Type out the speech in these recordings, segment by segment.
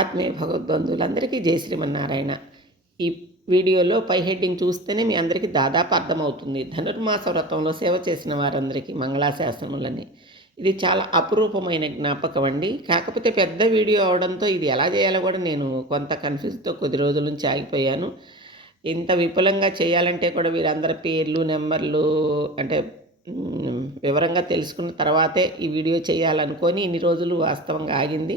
ఆత్మీయ భగవద్బంధువులందరికీ జై శ్రీమన్నారాయణ. ఈ వీడియోలో పై హెడ్డింగ్ చూస్తేనే మీ అందరికీ దాదాపు అర్థమవుతుంది. ధనుర్మాస వ్రతంలో సేవ చేసిన వారందరికీ మంగళాశాసనములని. ఇది చాలా అపురూపమైన జ్ఞాపకం అండి. కాకపోతే పెద్ద వీడియో అవడంతో ఇది ఎలా చేయాలో కూడా నేను కొంత కన్ఫ్యూజ్తో కొద్ది రోజుల నుంచి ఆగిపోయాను. ఇంత విపులంగా చేయాలంటే కూడా వీరందరి పేర్లు, నెంబర్లు అంటే వివరంగా తెలుసుకున్న తర్వాతే ఈ వీడియో చేయాలనుకొని ఇన్ని రోజులు వాస్తవంగా ఆగింది.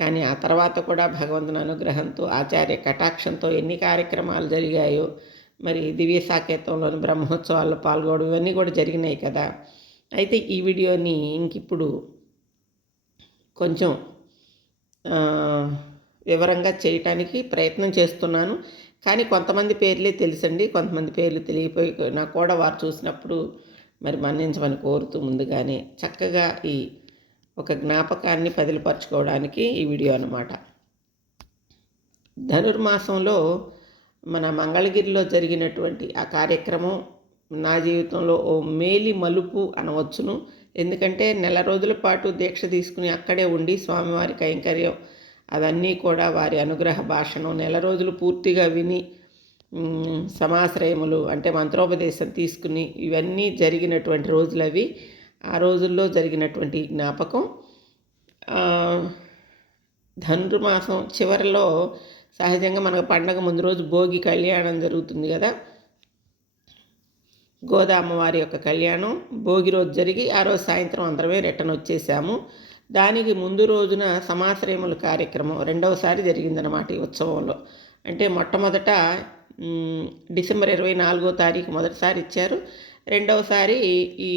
కానీ ఆ తర్వాత కూడా భగవంతుని అనుగ్రహంతో, ఆచార్య కటాక్షంతో ఎన్ని కార్యక్రమాలు జరిగాయో, మరి దివ్య సాకేతంలోని బ్రహ్మోత్సవాల్లో పాల్గొనడం ఇవన్నీ కూడా జరిగినాయి కదా. అయితే ఈ వీడియోని ఇంకిప్పుడు కొంచెం వివరంగా చేయటానికి ప్రయత్నం చేస్తున్నాను. కానీ కొంతమంది పేర్లే తెలుసండి, కొంతమంది పేర్లు తెలియపోయి నాకు కూడా వారు చూసినప్పుడు మరి మన్నించమని కోరుతూ ముందుగానే చక్కగా ఈ ఒక జ్ఞాపకాన్ని పదిలపరచుకోవడానికి ఈ వీడియో అన్నమాట. ధనుర్మాసంలో మన మంగళగిరిలో జరిగినటువంటి ఆ కార్యక్రమం నా జీవితంలో ఓ మేలి మలుపు అనవచ్చును. ఎందుకంటే నెల రోజుల పాటు దీక్ష తీసుకుని అక్కడే ఉండి స్వామివారి కైంకర్యం అవన్నీ కూడా వారి అనుగ్రహ భాషను నెల రోజులు పూర్తిగా విని సమాశ్రయములు అంటే మంత్రోపదేశం తీసుకుని ఇవన్నీ జరిగినటువంటి రోజులు అవి. ఆ రోజుల్లో జరిగినటువంటి జ్ఞాపకం. ధనుర్మాసం చివరిలో సహజంగా మనకు పండగ ముందు రోజు భోగి కళ్యాణం జరుగుతుంది కదా. గోదామ్మవారి యొక్క కళ్యాణం భోగి రోజు జరిగి ఆ రోజు సాయంత్రం అందరమే రిటర్న్ వచ్చేసాము. దానికి ముందు రోజున సమాశ్రయముల కార్యక్రమం రెండవసారి జరిగిందనమాట ఈ ఉత్సవంలో. అంటే మొట్టమొదట డిసెంబర్ 24వ తారీఖు మొదటిసారి ఇచ్చారు. రెండవసారి ఈ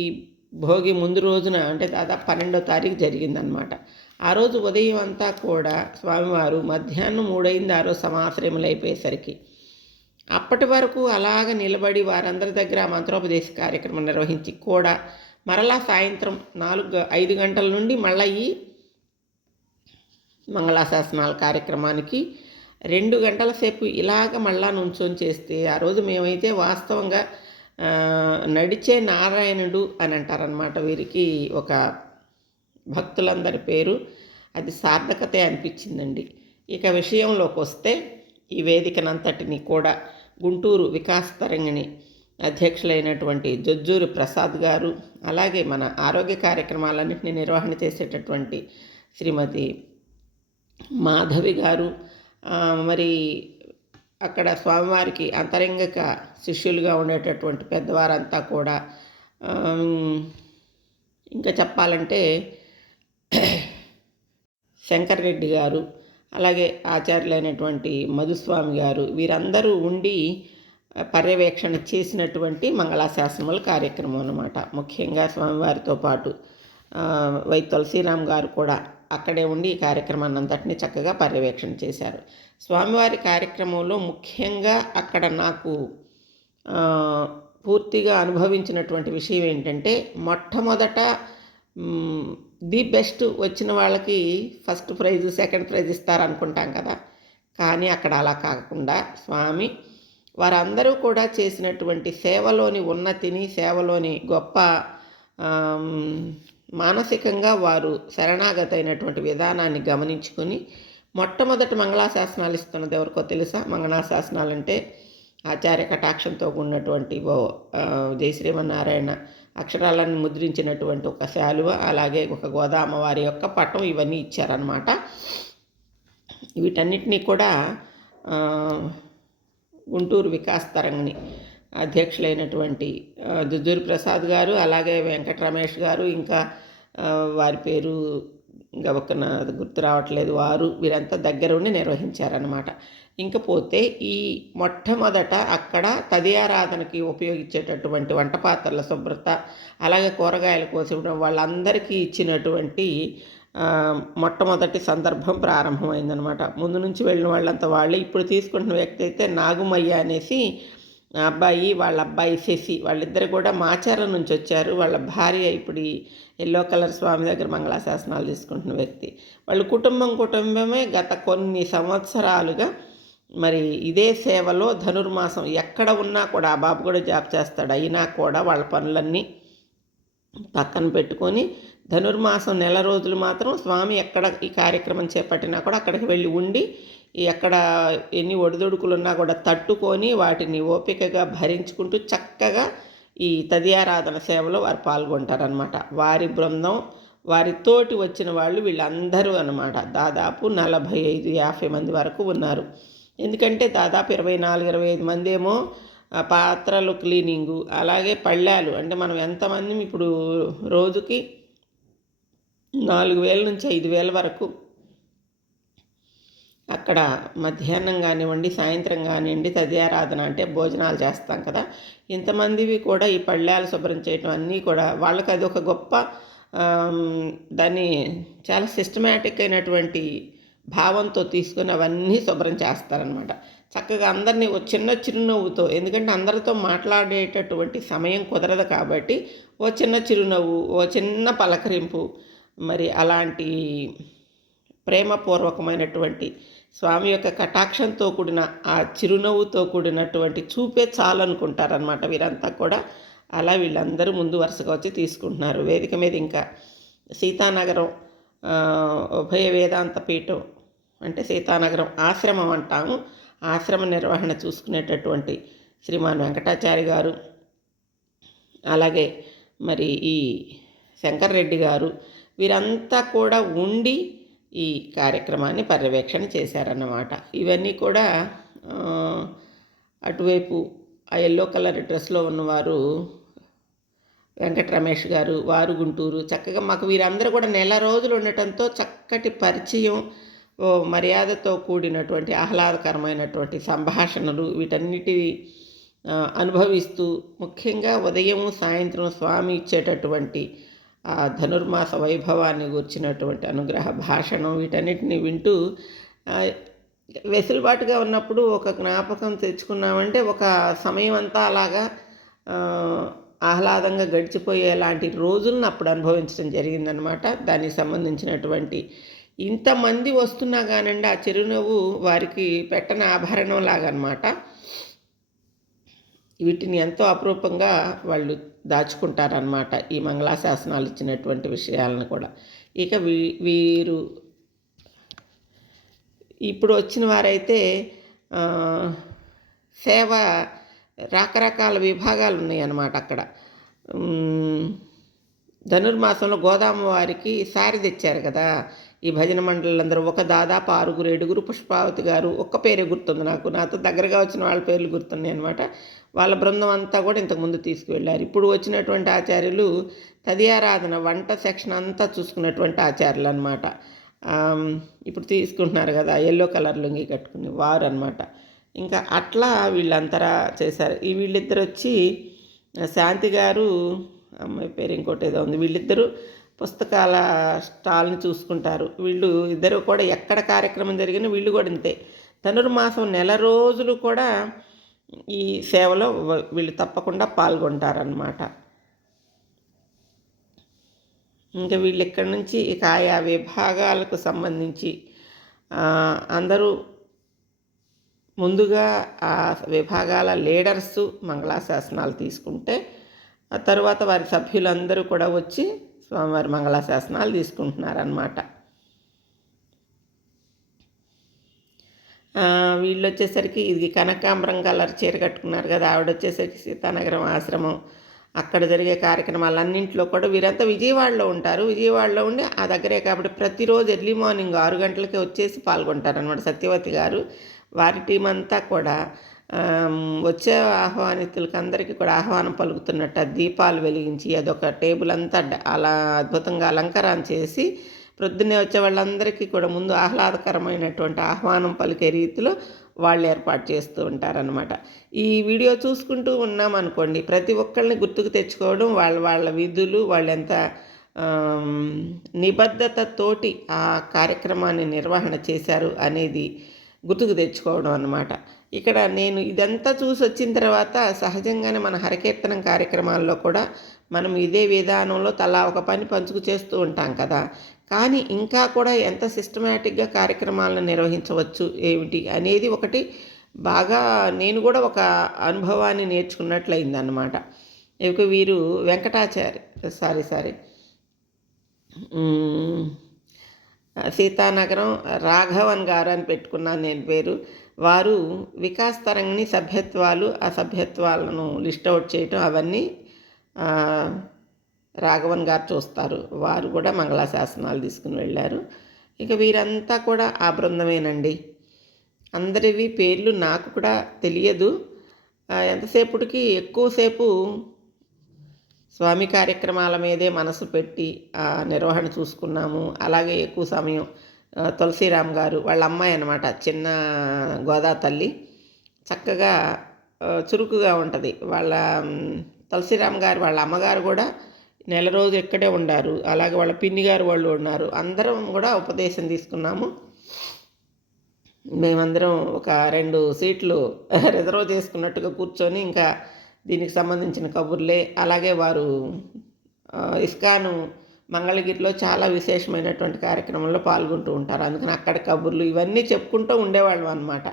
భోగి ముందు రోజున అంటే దాదాపు 12వ తారీఖు జరిగిందనమాట. ఆ రోజు ఉదయం అంతా కూడా స్వామివారు మధ్యాహ్నం 3 అయింది ఆ రోజు సమాశ్రయములు అయిపోయేసరికి. అప్పటి వరకు అలాగ నిలబడి వారందరి దగ్గర మంత్రోపదేశ కార్యక్రమం నిర్వహించి కూడా మరలా సాయంత్రం 5 గంటల నుండి మళ్ళీ ఈ మంగళాశాసనాల కార్యక్రమానికి 2 గంటల సేపు ఇలాగ మళ్ళా నుంచొని చేస్తే ఆ రోజు మేమైతే వాస్తవంగా నడిచే నారాయణుడు అని అంటారనమాట. వీరికి ఒక భక్తులందరి పేరు, అది సార్థకతే అనిపించిందండి. ఇక విషయంలోకి వస్తే ఈ వేదికనంతటిని కూడా గుంటూరు వికాస్ తరంగిణి అధ్యక్షులైనటువంటి జొజ్జూరి ప్రసాద్ గారు, అలాగే మన ఆరోగ్య కార్యక్రమాలన్నింటినీ నిర్వహణ చేసేటటువంటి శ్రీమతి మాధవి గారు, మరి అక్కడ స్వామివారికి అంతరంగిక శిష్యులుగా ఉండేటటువంటి పెద్దవారంతా కూడా, ఇంకా చెప్పాలంటే శంకర్ రెడ్డి గారు, అలాగే ఆచార్యులైనటువంటి మధుస్వామి గారు, వీరందరూ ఉండి పర్యవేక్షణ చేసినటువంటి మంగళాశాసనముల కార్యక్రమం అన్నమాట. ముఖ్యంగా స్వామివారితో పాటు వై తులసీరామ్ గారు కూడా అక్కడే ఉండి ఈ కార్యక్రమాన్ని అంతటినీ చక్కగా పర్యవేక్షణ చేశారు. స్వామివారి కార్యక్రమంలో ముఖ్యంగా అక్కడ నాకు పూర్తిగా అనుభవించినటువంటి విషయం ఏంటంటే, మొట్టమొదట ది బెస్ట్ వచ్చిన వాళ్ళకి ఫస్ట్ ప్రైజ్, సెకండ్ ప్రైజ్ ఇస్తారనుకుంటాం కదా. కానీ అక్కడ అలా కాకుండా స్వామి వారందరూ కూడా చేసినటువంటి సేవలోని ఉన్నతిని, సేవలోని గొప్ప మానసికంగా వారు శరణాగతైనటువంటి విధానాన్ని గమనించుకొని మొట్టమొదటి మంగళాశాసనాలు ఇస్తున్నది ఎవరికో తెలుసా? మంగళాశాసనాలు అంటే ఆచార్య కటాక్షంతో ఉన్నటువంటి జై శ్రీమన్నారాయణ అక్షరాలను ముద్రించినటువంటి ఒక శాలువ, అలాగే ఒక గోదామ్మవారి యొక్క పటం, ఇవన్నీ ఇచ్చారనమాట. వీటన్నిటినీ కూడా గుంటూరు వికాస్ తరంగిణి అధ్యక్షులైనటువంటి జుజ్జూరి ప్రసాద్ గారు, అలాగే వెంకట రమేష్ గారు, ఇంకా వారి పేరు ఇంకా గుర్తు రావట్లేదు, వారు వీరంతా దగ్గర ఉండి నిర్వహించారనమాట. ఇంకపోతే ఈ మొట్టమొదట అక్కడ తదియారాధనకి ఉపయోగించేటటువంటి వంట పాత్రల శుభ్రత, అలాగే కూరగాయలు కోసివ్వడం, వాళ్ళందరికీ ఇచ్చినటువంటి మొట్టమొదటి సందర్భం ప్రారంభమైందనమాట. ముందు నుంచి వెళ్ళిన వాళ్ళంతా వాళ్ళే. ఇప్పుడు తీసుకుంటున్న వ్యక్తి అయితే నాగుమయ్య అనేసి అబ్బాయి, వాళ్ళ అబ్బాయి శశి, వాళ్ళిద్దరు కూడా మాచారం నుంచి వచ్చారు. వాళ్ళ భార్య ఇప్పుడు ఎల్లో కలర్ స్వామి దగ్గర మంగళాశాసనాలు తీసుకుంటున్న వ్యక్తి. వాళ్ళ కుటుంబమే గత కొన్ని సంవత్సరాలుగా మరి ఇదే సేవలో ధనుర్మాసం ఎక్కడ ఉన్నా కూడా, ఆ బాబు కూడా జాబ్ చేస్తాడు, అయినా కూడా వాళ్ళ పనులన్నీ పక్కన పెట్టుకొని ధనుర్మాసం నెల రోజులు మాత్రం స్వామి ఎక్కడ ఈ కార్యక్రమం చేపట్టినా కూడా అక్కడికి వెళ్ళి ఉండి ఎక్కడ ఎన్ని ఒడిదుడుకులున్నా కూడా తట్టుకొని వాటిని ఓపికగా భరించుకుంటూ చక్కగా ఈ తదియారాధన సేవలో వారు పాల్గొంటారనమాట. వారి బృందం వారి తోటి వచ్చిన వాళ్ళు వీళ్ళందరూ అనమాట. దాదాపు 45-50 మంది వరకు ఉన్నారు. ఎందుకంటే దాదాపు 24-25 మంది ఏమో పాత్రలు క్లీనింగు, అలాగే పళ్ళాలు, అంటే మనం ఎంతమంది ఇప్పుడు రోజుకి 4,000 నుంచి 5,000 వరకు అక్కడ మధ్యాహ్నం కానివ్వండి, సాయంత్రం కానివ్వండి, తదియారాధన అంటే భోజనాలు చేస్తాం కదా, ఇంతమందివి కూడా ఈ పళ్ళాలు శుభ్రం చేయటం అన్నీ కూడా వాళ్ళకి అది ఒక గొప్ప దాన్ని చాలా సిస్టమేటిక్ అయినటువంటి భావంతో తీసుకొని అవన్నీ శుభ్రం చేస్తారనమాట. చక్కగా అందరినీ ఓ చిన్న చిరునవ్వుతో, ఎందుకంటే అందరితో మాట్లాడేటటువంటి సమయం కుదరదు కాబట్టి ఓ చిన్న చిరునవ్వు, ఓ చిన్న పలకరింపు, మరి అలాంటి ప్రేమపూర్వకమైనటువంటి స్వామి యొక్క కటాక్షంతో కూడిన ఆ చిరునవ్వుతో కూడినటువంటి చూపే చాలనుకుంటారనమాట వీరంతా కూడా. అలా వీళ్ళందరూ ముందు వరుసగా వచ్చి తీసుకుంటున్నారు. వేదిక మీద ఇంకా సీతానగరం ఉభయ వేదాంత పీఠం, అంటే సీతానగరం ఆశ్రమం అంటాము, ఆశ్రమ నిర్వహణ చూసుకునేటటువంటి శ్రీమాన్ వెంకటాచారి గారు, అలాగే మరి ఈ శంకర్రెడ్డి గారు, వీరంతా కూడా ఉండి ఈ కార్యక్రమాన్ని పర్యవేక్షణ చేశారన్నమాట. ఇవన్నీ కూడా అటువైపు ఆ ఎల్లో కలర్ డ్రెస్లో ఉన్నవారు వెంకట రమేష్ గారు, వారు గుంటూరు. చక్కగా మాకు వీరందరూ కూడా నెల రోజులు ఉండటంతో చక్కటి పరిచయం, మర్యాదతో కూడినటువంటి ఆహ్లాదకరమైనటువంటి సంభాషణలు, వీటన్నిటి అనుభవిస్తూ, ముఖ్యంగా ఉదయం సాయంత్రం స్వామి ఇచ్చేటటువంటి ఆ ధనుర్మాస వైభవాన్ని గుర్చినటువంటి అనుగ్రహ భాషణం, వీటన్నిటిని వింటూ వెసులుబాటుగా ఉన్నప్పుడు ఒక జ్ఞాపకం తెచ్చుకున్నామంటే ఒక సమయం అంతా అలాగా ఆహ్లాదంగా గడిచిపోయేలాంటి రోజులను అప్పుడు అనుభవించడం జరిగిందనమాట. దానికి సంబంధించినటువంటి ఇంతమంది వస్తున్నా కానండి ఆ చిరునవ్వు వారికి పెట్టని ఆభరణం లాగనమాట. వీటిని ఎంతో అపురూపంగా వాళ్ళు దాచుకుంటారనమాట, ఈ మంగళాశాసనాలు ఇచ్చినటువంటి విషయాలను కూడా. ఇక వీరు ఇప్పుడు వచ్చిన వారైతే సేవ రకరకాల విభాగాలు ఉన్నాయన్నమాట అక్కడ. ధనుర్మాసంలో గోదామ వారికి సారి తెచ్చారు కదా ఈ భజన మండలందరూ, ఒక దాదాపు 6-7 పుష్పావతి గారు, ఒక్క పేరే గుర్తుంది నాకు, నాతో దగ్గరగా వచ్చిన వాళ్ళ పేర్లు గుర్తున్నాయి అనమాట. వాళ్ళ బృందం అంతా కూడా ఇంతకుముందు తీసుకువెళ్ళారు. ఇప్పుడు వచ్చినటువంటి ఆచార్యులు తదియారాధన వంట సెక్షన్ అంతా చూసుకున్నటువంటి ఆచార్యులు అనమాట. ఇప్పుడు తీసుకుంటున్నారు కదా ఎల్లో కలర్ లుంగి కట్టుకుని వారు అనమాట. ఇంకా అట్లా వీళ్ళంతరా చేశారు. ఈ వీళ్ళిద్దరు వచ్చి శాంతి గారు, అమ్మాయి పేరు ఇంకోటి ఏదో ఉంది, వీళ్ళిద్దరూ పుస్తకాల స్టాల్ని చూసుకుంటారు. వీళ్ళు ఇద్దరు కూడా ఎక్కడ కార్యక్రమం జరిగినా వీళ్ళు కూడా ఇంతే. ధనుర్మాసం నెల రోజులు కూడా ఈ సేవలో వీళ్ళు తప్పకుండా పాల్గొంటారన్నమాట. ఇంకా వీళ్ళు ఇక్కడి నుంచి ఇక ఆయా విభాగాలకు సంబంధించి అందరూ ముందుగా ఆ విభాగాల లీడర్సు మంగళాశాసనాలు తీసుకుంటే, ఆ తర్వాత వారి సభ్యులందరూ కూడా వచ్చి స్వామివారి మంగళాశాసనాలు తీసుకుంటున్నారన్నమాట. వీళ్ళు వచ్చేసరికి ఇది కనకాంబరం కలర్ చీర కట్టుకున్నారు కదా, ఆవిడ వచ్చేసరికి సీతానగరం ఆశ్రమం అక్కడ జరిగే కార్యక్రమాలన్నింటిలో కూడా వీరంతా విజయవాడలో ఉంటారు. విజయవాడలో ఉండి ఆ దగ్గరే కాబట్టి ప్రతిరోజు ఎర్లీ మార్నింగ్ 6 గంటలకే వచ్చేసి పాల్గొంటారనమాట. సత్యవతి గారు వారి టీం అంతా కూడా వచ్చే ఆహ్వానితులకి అందరికీ కూడా ఆహ్వానం పలుకుతున్నట్టు దీపాలు వెలిగించి అదొక టేబుల్ అంతా అలా అద్భుతంగా అలంకారం చేసి ప్రొద్దున్నే వచ్చే వాళ్ళందరికీ కూడా ముందు ఆహ్లాదకరమైనటువంటి ఆహ్వానం పలికే రీతిలో వాళ్ళు ఏర్పాటు చేస్తూ ఉంటారనమాట. ఈ వీడియో చూసుకుంటూ ఉన్నామనుకోండి, ప్రతి ఒక్కరిని గుర్తుకు తెచ్చుకోవడం, వాళ్ళ విధులు, వాళ్ళు ఎంత నిబద్ధతతోటి ఆ కార్యక్రమాన్ని నిర్వహణ చేశారు అనేది గుర్తుకు తెచ్చుకోవడం అన్నమాట. ఇక్కడ నేను ఇదంతా చూసి వచ్చిన తర్వాత సహజంగానే మన హరికీర్తనం కార్యక్రమాల్లో కూడా మనం ఇదే విధానంలో తలా ఒక పని పంచుకు చేస్తూ ఉంటాం కదా. కానీ ఇంకా కూడా ఎంత సిస్టమేటిక్గా కార్యక్రమాలను నిర్వహించవచ్చు ఏమిటి అనేది ఒకటి బాగా నేను కూడా ఒక అనుభవాన్ని నేర్చుకున్నట్లయిందన్నమాట. ఇక వీరు వెంకటాచారి సీతానగరం రాఘవన్ గారు అని పెట్టుకున్నాను నేను పేరు. వారు వికాస్ తరంగిణి సభ్యత్వాలు, అసభ్యత్వాలను లిస్ట్ అవుట్ చేయటం అవన్నీ రాఘవన్ గారు చూస్తారు. వారు కూడా మంగళాశాసనాలు తీసుకుని వెళ్ళారు. ఇక వీరంతా కూడా ఆ బృందమేనండి. అందరివి పేర్లు నాకు కూడా తెలియదు. ఎంతసేపటికి ఎక్కువసేపు స్వామి కార్యక్రమాల మీదే మనసు పెట్టి నిర్వహణ చూసుకున్నాము. అలాగే ఎక్కువ సమయం తులసిరామ్ గారు వాళ్ళ అమ్మాయి అన్నమాట, చిన్న గోదా తల్లి, చక్కగా చురుకుగా ఉంటుంది. వాళ్ళ తులసిరామ్ గారు వాళ్ళ అమ్మగారు కూడా నెల రోజు ఇక్కడే ఉండారు. అలాగే వాళ్ళ పిన్ని గారు వాళ్ళు ఉన్నారు. అందరం కూడా ఉపదేశం తీసుకున్నాము. మేమందరం ఒక 2 సీట్లు రిజర్వ్ చేసుకున్నట్టుగా కూర్చొని ఇంకా దీనికి సంబంధించిన కబుర్లే. అలాగే వారు ఇస్కాను మంగళగిరిలో చాలా విశేషమైనటువంటి కార్యక్రమంలో పాల్గొంటూ ఉంటారు. అందుకని అక్కడ కబుర్లు ఇవన్నీ చెప్పుకుంటూ ఉండేవాళ్ళం అన్నమాట.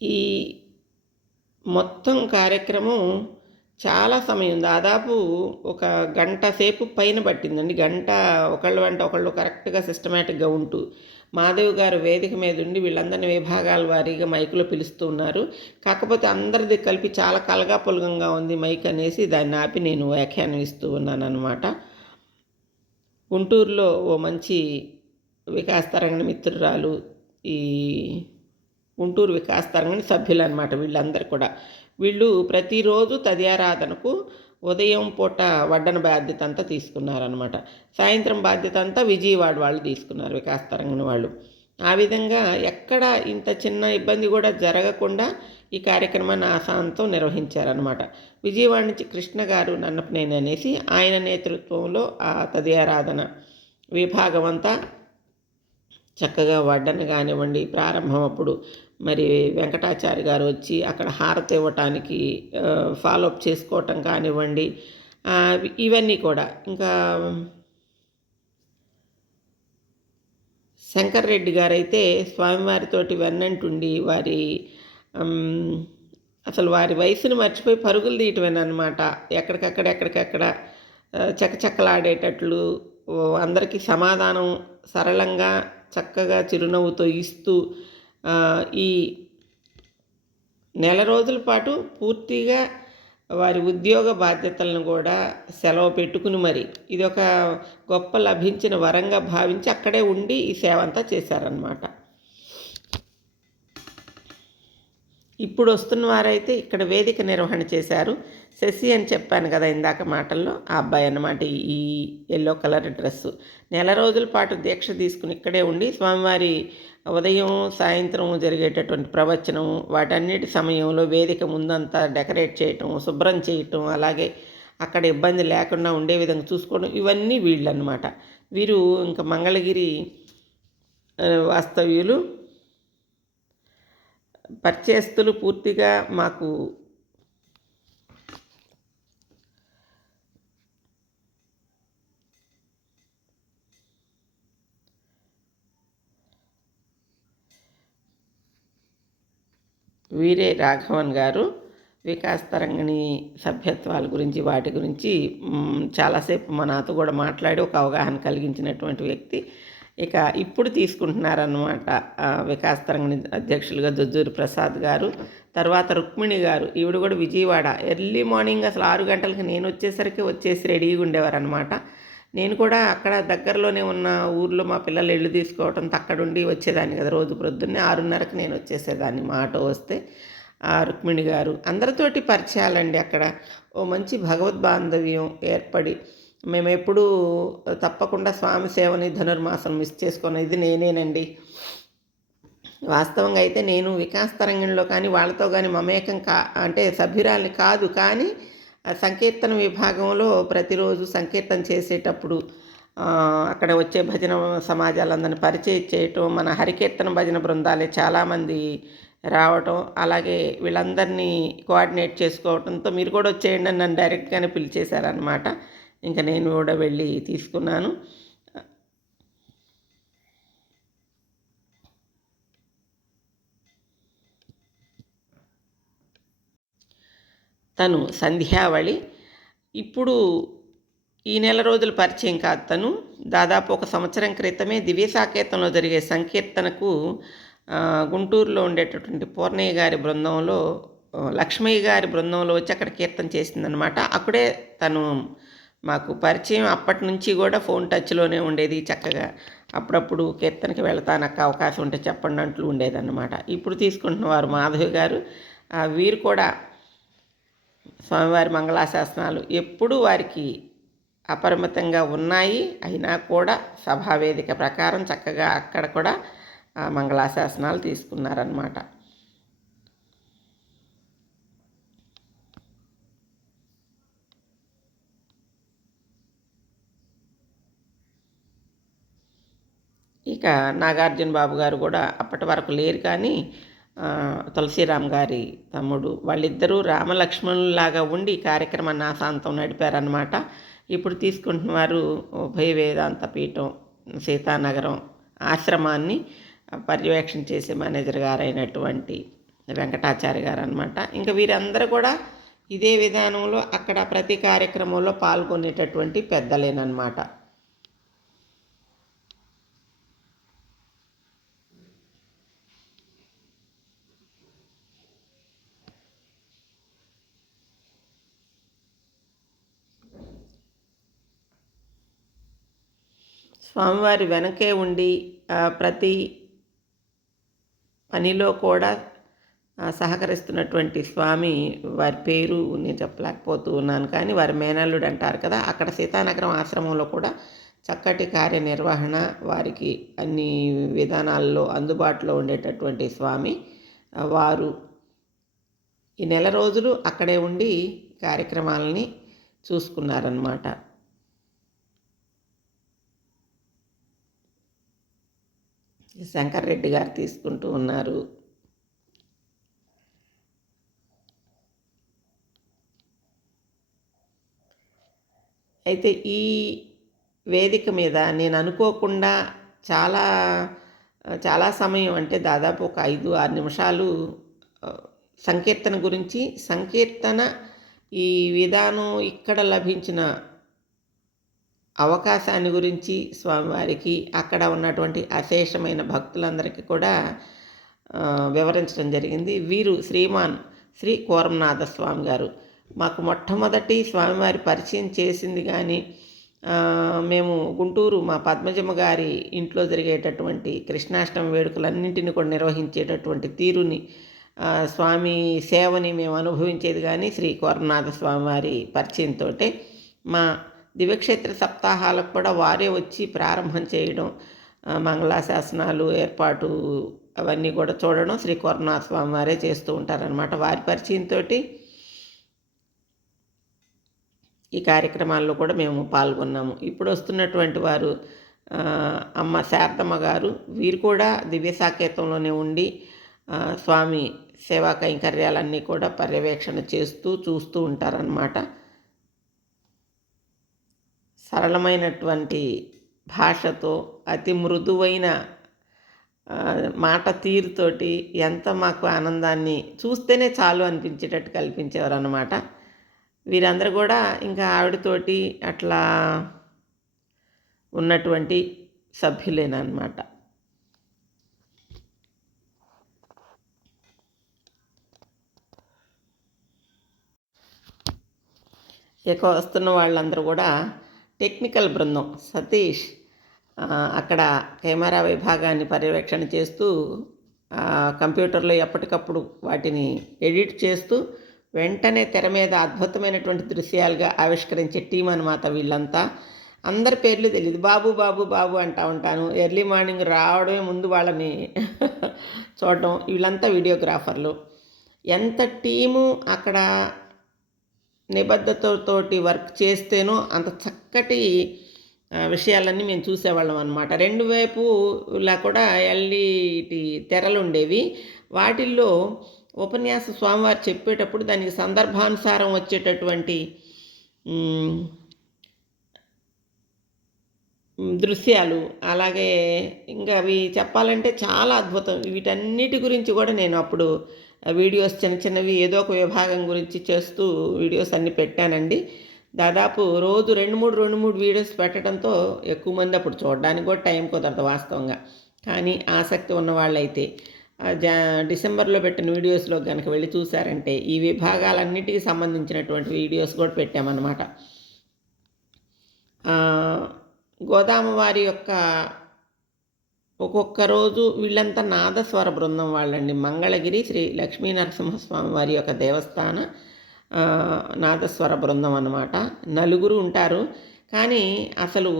ఈ మొత్తం కార్యక్రమం చాలా సమయం, దాదాపు ఒక గంట సేపు పైన పట్టిందండి. గంట ఒకళ్ళ వెంట ఒకళ్ళు కరెక్ట్గా సిస్టమేటిక్గా ఉంటూ మాధవ్ గారు వేదిక మీద ఉండి వీళ్ళందరినీ విభాగాల వారీగా మైకులో పిలుస్తూ ఉన్నారు. కాకపోతే అందరిది కలిపి చాలా కలగాపులగంగా ఉంది మైక్ అనేసి దాన్ని ఆపి నేను వ్యాఖ్యానం ఇస్తూ ఉన్నాను అనమాట. గుంటూరులో ఓ మంచి వికాస్ తరంగిణి మిత్రురాలు, ఈ గుంటూరు వికాస్ తరంగిణి సభ్యులు అనమాట వీళ్ళందరూ కూడా. వీళ్ళు ప్రతిరోజు తదియారాధనకు ఉదయం పూట వడ్డన బాధ్యత అంతా తీసుకున్నారనమాట. సాయంత్రం బాధ్యత అంతా విజయవాడ వాళ్ళు తీసుకున్నారు, వికాస్ తరంగిణి వాళ్ళు. ఆ విధంగా ఎక్కడ ఇంత చిన్న ఇబ్బంది కూడా జరగకుండా ఈ కార్యక్రమాన్ని ఆశాంతం నిర్వహించారనమాట. విజయవాడ నుంచి కృష్ణ గారు నన్నపనేని అనేసి ఆయన నేతృత్వంలో ఆ తదియారాధన విభాగం అంతా చక్కగా వడ్డన కానివ్వండి, ప్రారంభం అప్పుడు మరి వెంకటాచారి గారు వచ్చి అక్కడ హారతి ఇవ్వటానికి ఫాలోఅప్ చేసుకోవటం కానివ్వండి, ఇవన్నీ కూడా. ఇంకా శంకర్ రెడ్డి గారైతే స్వామివారితోటి వెన్నంటుండి అసలు వారి వయసును మర్చిపోయి పరుగులు తీయటమేనమాట. ఎక్కడికక్కడ చకచకలాడేటట్లు అందరికీ సమాధానం సరళంగా చక్కగా చిరునవ్వుతో ఇస్తూ ఈ నెల రోజుల పాటు పూర్తిగా వారి ఉద్యోగ బాధ్యతలను కూడా సెలవు పెట్టుకుని మరి ఇది ఒక గొప్ప లభించిన వరంగా భావించి అక్కడే ఉండి ఈ సేవ అంతా చేశారన్నమాట. ఇప్పుడు వస్తున్న వారైతే ఇక్కడ వేదిక నిర్వహణ చేశారు. శశి అని చెప్పాను కదా ఇందాక మాటల్లో, ఆ అబ్బాయి అన్నమాట. ఈ ఎల్లో కలర్ డ్రెస్సు నెల రోజుల పాటు దీక్ష తీసుకుని ఇక్కడే ఉండి స్వామివారి ఉదయం సాయంత్రం జరిగేటటువంటి ప్రవచనం వాటన్నిటి సమయంలో వేదిక ముందంతా డెకరేట్ చేయటం, శుభ్రం చేయటం, అలాగే అక్కడ ఇబ్బంది లేకుండా ఉండే విధంగా చూసుకోవడం, ఇవన్నీ వీళ్ళు అన్నమాట. వీరు ఇంకా మంగళగిరి వాస్తవ్యులు, పరిచయస్తులు. పూర్తిగా మాకు వీరే రాఘవన్ గారు వికాస్ తరంగిణి సభ్యత్వాల గురించి వాటి గురించి చాలాసేపు మా నాతో కూడా మాట్లాడి ఒక అవగాహన కలిగించినటువంటి వ్యక్తి. ఇక ఇప్పుడు తీసుకుంటున్నారన్నమాట వికాస్ తరంగిణి అధ్యక్షులుగా జుజ్జూరి ప్రసాద్ గారు, తర్వాత రుక్మిణి గారు. ఈవిడ కూడా విజయవాడ ఎర్లీ మార్నింగ్ అసలు 6 గంటలకి నేను వచ్చేసి రెడీగా ఉండేవారనమాట. నేను కూడా అక్కడ దగ్గరలోనే ఉన్న ఊర్లో మా పిల్లలు ఇళ్ళు తీసుకోవడంతో అక్కడుండి వచ్చేదాన్ని కదా. రోజు ప్రొద్దున్నే 6:30కి నేను వచ్చేసేదాన్ని మా ఆటో వస్తే. రుక్మిణి గారు అందరితోటి పరిచయాలండి. అక్కడ ఓ మంచి భగవద్బాంధవ్యం ఏర్పడి మేము ఎప్పుడూ తప్పకుండా స్వామి సేవని ధనుర్మాసం మిస్ చేసుకునేది నేనేనండి. వాస్తవంగా అయితే నేను వికాస్ తరంగిణిలో కానీ వాళ్ళతో కానీ మమేకం అంటే సభ్యురాల్ని కాదు, కానీ సంకీర్తన విభాగంలో ప్రతిరోజు సంకీర్తన చేసేటప్పుడు అక్కడ వచ్చే భజన సమాజాలందరినీ పరిచయం చేయటం, మన హరికీర్తన భజన బృందాలే చాలామంది రావటం, అలాగే వీళ్ళందరినీ కోఆర్డినేట్ చేసుకోవడంతో మీరు కూడా వచ్చేయండి అని నన్ను డైరెక్ట్గానే పిలిచేశారనమాట. ఇంకా నేను కూడా వెళ్ళి తీసుకున్నాను. తను సంధ్యావళి. ఇప్పుడు ఈ నెల రోజులు పరిచయం కాదు తను. దాదాపు 1 సంవత్సరం క్రితమే దివ్యసాకేతంలో జరిగే సంకీర్తనకు గుంటూరులో ఉండేటటువంటి పూర్ణయ్య గారి బృందంలో లక్ష్మయ్య గారి బృందంలో వచ్చి అక్కడ కీర్తన చేసిందనమాట. అక్కడే తను మాకు పరిచయం. అప్పటి నుంచి కూడా ఫోన్ టచ్లోనే ఉండేది. చక్కగా అప్పుడప్పుడు కీర్తనకి వెళ్తానక్క అవకాశం ఉంటే చెప్పండి అంటూ ఉండేదన్నమాట. ఇప్పుడు తీసుకుంటున్న వారు మాధవి గారు. వీరు కూడా స్వామివారి మంగళాశాసనాలు ఎప్పుడూ వారికి అపరిమితంగా ఉన్నాయి. అయినా కూడా సభావేదిక ప్రకారం చక్కగా అక్కడ కూడా మంగళాశాసనాలు తీసుకున్నారన్నమాట. ఇక నాగార్జున బాబు గారు కూడా అప్పటి వరకు లేరు, కానీ తులసిరామ్ గారి తమ్ముడు, వాళ్ళిద్దరూ రామలక్ష్మణులాగా ఉండి ఈ కార్యక్రమాన్ని ఆశాంతం నడిపారన్నమాట. ఇప్పుడు తీసుకుంటున్న వారు ఉభయ వేదాంత పీఠం సీతానగరం ఆశ్రమాన్ని పర్యవేక్షణ చేసే మేనేజర్ గారైనటువంటి వెంకటాచార్య గారు అనమాట. ఇంకా వీరందరూ కూడా ఇదే విధానంలో అక్కడ ప్రతి కార్యక్రమంలో పాల్గొనేటటువంటి పెద్దలేనమాట. స్వామివారి వెనకే ఉండి ప్రతి పనిలో కూడా సహకరిస్తున్నటువంటి స్వామి, వారి పేరు నేను చెప్పలేకపోతూ ఉన్నాను, కానీ వారి మేనల్లుడు అంటారు కదా, అక్కడ సీతానగరం ఆశ్రమంలో కూడా చక్కటి కార్యనిర్వహణ, వారికి అన్ని విధానాల్లో అందుబాటులో ఉండేటటువంటి స్వామి. వారు ఈ నెల రోజులు అక్కడే ఉండి కార్యక్రమాలని చూసుకున్నారన్నమాట. శంకర్ రెడ్డి గారు తీసుకుంటూ ఉన్నారు. అయితే ఈ వేదిక మీద నేను అనుకోకుండా చాలా చాలా సమయం, అంటే దాదాపు ఒక 5-6 నిమిషాలు సంకీర్తన గురించి, సంకీర్తన ఈ విధానం ఇక్కడ లభించిన అవకాశాన్ని గురించి స్వామివారికి అక్కడ ఉన్నటువంటి అశేషమైన భక్తులందరికీ కూడా వివరించడం జరిగింది. వీరు శ్రీమాన్ శ్రీ కూరంనాథ స్వామి గారు. మాకు మొట్టమొదటి స్వామివారి పరిచయం చేసింది కానీ మేము గుంటూరు మా పద్మజమ్మ గారి ఇంట్లో జరిగేటటువంటి కృష్ణాష్టమి వేడుకలన్నింటినీ కూడా నిర్వహించేటటువంటి తీరుని, స్వామి సేవని మేము అనుభవించేది కానీ శ్రీ కూరంనాథ స్వామివారి పరిచయంతో. మా దివ్యక్షేత్ర సప్తాహాలకు కూడా వారే వచ్చి ప్రారంభం చేయడం, మంగళాశాసనాలు ఏర్పాటు అవన్నీ కూడా చూడడం శ్రీ కూరంనాథ స్వామి వారే చేస్తూ ఉంటారనమాట. వారి పరిచయంతో ఈ కార్యక్రమాల్లో కూడా మేము పాల్గొన్నాము. ఇప్పుడు వస్తున్నటువంటి వారు అమ్మ శారదమ్మ గారు. వీరు కూడా దివ్య సాకేతంలోనే ఉండి స్వామి సేవా కైంకర్యాలన్నీ కూడా పర్యవేక్షణ చేస్తూ చూస్తూ ఉంటారన్నమాట. సరళమైనటువంటి భాషతో, అతి మృదువైన మాట తీరుతోటి ఎంత మాకు ఆనందాన్ని చూస్తేనే చాలు అనిపించేటట్టు కల్పించేవారు అన్నమాట. వీరందరూ కూడా ఇంకా ఆవిడతోటి అట్లా ఉన్నటువంటి సభ్యులేనమాట. ఇక వస్తున్న వాళ్ళందరూ కూడా టెక్నికల్ బృందం. సతీష్ అక్కడ కెమెరా విభాగాన్ని పర్యవేక్షణ చేస్తూ కంప్యూటర్లో ఎప్పటికప్పుడు వాటిని ఎడిట్ చేస్తూ వెంటనే తెర మీద అద్భుతమైనటువంటి దృశ్యాలుగా ఆవిష్కరించే టీం అనమాట వీళ్ళంతా. అందరి పేర్లు తెలియదు, బాబు బాబు బాబు అంటూ ఉంటాను. ఎర్లీ మార్నింగ్ రావడమే ముందు వాళ్ళని చూడడం. వీళ్ళంతా వీడియోగ్రాఫర్లు. ఎంత టీము అక్కడ నిబద్ధతతోటి వర్క్ చేస్తేనో అంత చక్కటి విషయాలన్నీ మేము చూసేవాళ్ళం అనమాట. రెండు వైపులా కూడా ఎల్ఈడి తెరలు ఉండేవి. వాటిల్లో ఉపన్యాస స్వామివారు చెప్పేటప్పుడు దానికి సందర్భానుసారం వచ్చేటటువంటి దృశ్యాలు, అలాగే ఇంకా అవి చెప్పాలంటే చాలా అద్భుతం. వీటన్నిటి గురించి కూడా నేను అప్పుడు వీడియోస్ చిన్న చిన్నవి ఏదో ఒక విభాగం గురించి చేస్తూ వీడియోస్ అన్నీ పెట్టానండి. దాదాపు రోజు 2, 3 వీడియోస్ పెట్టడంతో ఎక్కువ మంది అప్పుడు చూడడానికి కూడా టైం కుదరదు వాస్తవంగా. కానీ ఆసక్తి ఉన్నవాళ్ళైతే డిసెంబర్లో పెట్టిన వీడియోస్లో కనుక వెళ్ళి చూసారంటే ఈ విభాగాలన్నిటికీ సంబంధించినటువంటి వీడియోస్ కూడా పెట్టామన్నమాట. గోదామవారి యొక్క ఒక్కొక్క రోజు వీళ్ళంతా నాదస్వర బృందం వాళ్ళండి. మంగళగిరి శ్రీ లక్ష్మీ నరసింహస్వామి వారి యొక్క దేవస్థాన నాదస్వర బృందం అన్నమాట. నలుగురు ఉంటారు, కానీ అసలు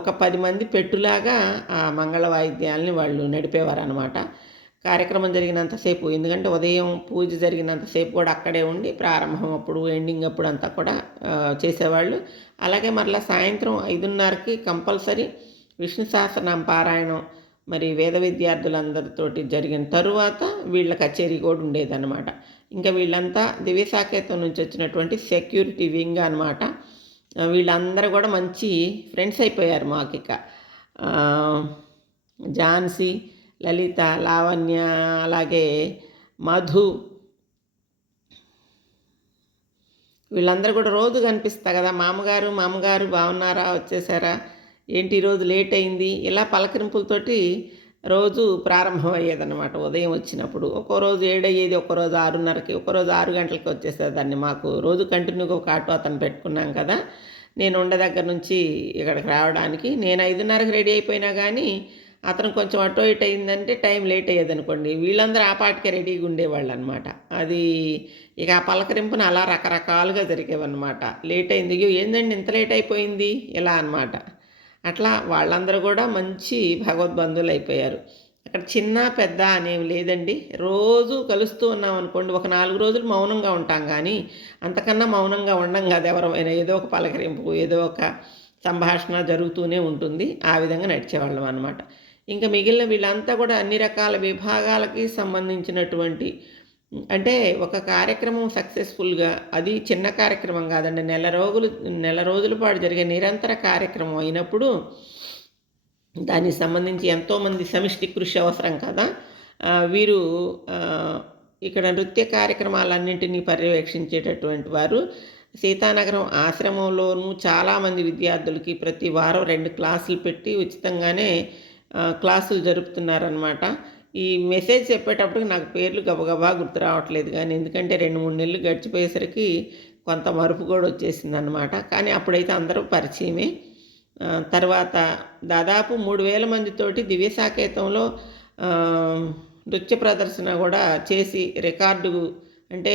ఒక 10 మంది పెట్టులాగా ఆ మంగళ వాయిద్యాలని వాళ్ళు నడిపేవారు అనమాట. కార్యక్రమం జరిగినంతసేపు, ఎందుకంటే ఉదయం పూజ జరిగినంతసేపు కూడా అక్కడే ఉండి ప్రారంభం అప్పుడు ఎండింగ్ అప్పుడు అంతా కూడా చేసేవాళ్ళు. అలాగే మరలా సాయంత్రం 5:30కి కంపల్సరీ విష్ణు సహస్రనామ పారాయణం మరి వేద విద్యార్థులందరితోటి జరిగిన తరువాత వీళ్ళ కచేరీ కూడా ఉండేదన్నమాట. ఇంకా వీళ్ళంతా దివ్యసాకేతం నుంచి వచ్చినటువంటి సెక్యూరిటీ వింగ్ అనమాట. వీళ్ళందరూ కూడా మంచి ఫ్రెండ్స్ అయిపోయారు మాకిక. ఝాన్సీ, లలిత, లావణ్య, అలాగే మధు, వీళ్ళందరూ కూడా రోజు కనిపిస్తా కదా, మామగారు బాగున్నారా, వచ్చేసారా, ఏంటి ఈరోజు లేట్ అయింది, ఇలా పలకరింపులతోటి రోజు ప్రారంభం అయ్యేదన్నమాట. ఉదయం వచ్చినప్పుడు ఒక్కో రోజు 7 అయ్యేది, ఒక్కరోజు 6:30కి, ఒక్కరోజు 6 గంటలకి వచ్చేసేదాన్ని. మాకు రోజు కంటిన్యూగా ఒక ఆటో అతను పెట్టుకున్నాం కదా, నేను ఉండే దగ్గర నుంచి ఇక్కడికి రావడానికి. నేను 5:30కి రెడీ అయిపోయినా కానీ అతను కొంచెం అటో ఇటు అయిందంటే టైం లేట్ అయ్యేది అనుకోండి, వీళ్ళందరూ ఆ పాటికే రెడీగా ఉండేవాళ్ళు అనమాట. అది ఇక ఆ పలకరింపున అలా రకరకాలుగా జరిగేవన్నమాట. లేట్ అయింది, ఏందండి ఇంత లేట్ అయిపోయింది, ఇలా అనమాట. అట్లా వాళ్ళందరూ కూడా మంచి భగవద్బంధువులు అయిపోయారు. అక్కడ చిన్న పెద్ద అనేవి లేదండి. రోజు కలుస్తూ ఉన్నాం అనుకోండి, ఒక 4 రోజులు మౌనంగా ఉంటాం, కానీ అంతకన్నా మౌనంగా ఉండం కాదు ఎవరైనా. ఏదో ఒక పలకరింపు, ఏదో ఒక సంభాషణ జరుగుతూనే ఉంటుంది. ఆ విధంగా నడిచేవాళ్ళం అనమాట. ఇంకా మిగిలిన వీళ్ళంతా కూడా అన్ని రకాల విభాగాలకి సంబంధించినటువంటి, అంటే ఒక కార్యక్రమం సక్సెస్ఫుల్గా, అది చిన్న కార్యక్రమం కాదండి, నెల రోజుల పాటు జరిగే నిరంతర కార్యక్రమం అయినప్పుడు దానికి సంబంధించి ఎంతోమంది సమిష్టి కృషి అవసరం కదా. వీరు ఇక్కడ నృత్య కార్యక్రమాలన్నింటినీ పర్యవేక్షించేటటువంటి వారు. సీతానగరం ఆశ్రమంలోనూ చాలామంది విద్యార్థులకి ప్రతి వారం 2 క్లాసులు పెట్టి ఉచితంగానే క్లాసులు జరుపుతున్నారనమాట. ఈ మెసేజ్ చెప్పేటప్పటికి నాకు పేర్లు గబగబా గుర్తు రావట్లేదు, కానీ ఎందుకంటే 2-3 నెలలు గడిచిపోయేసరికి కొంత మరుపు కూడా వచ్చేసింది అనమాట. కానీ అప్పుడైతే అందరూ పరిచయమే. తర్వాత దాదాపు 3,000 మందితోటి దివ్యసాకేతంలో నృత్య ప్రదర్శన కూడా చేసి రికార్డు, అంటే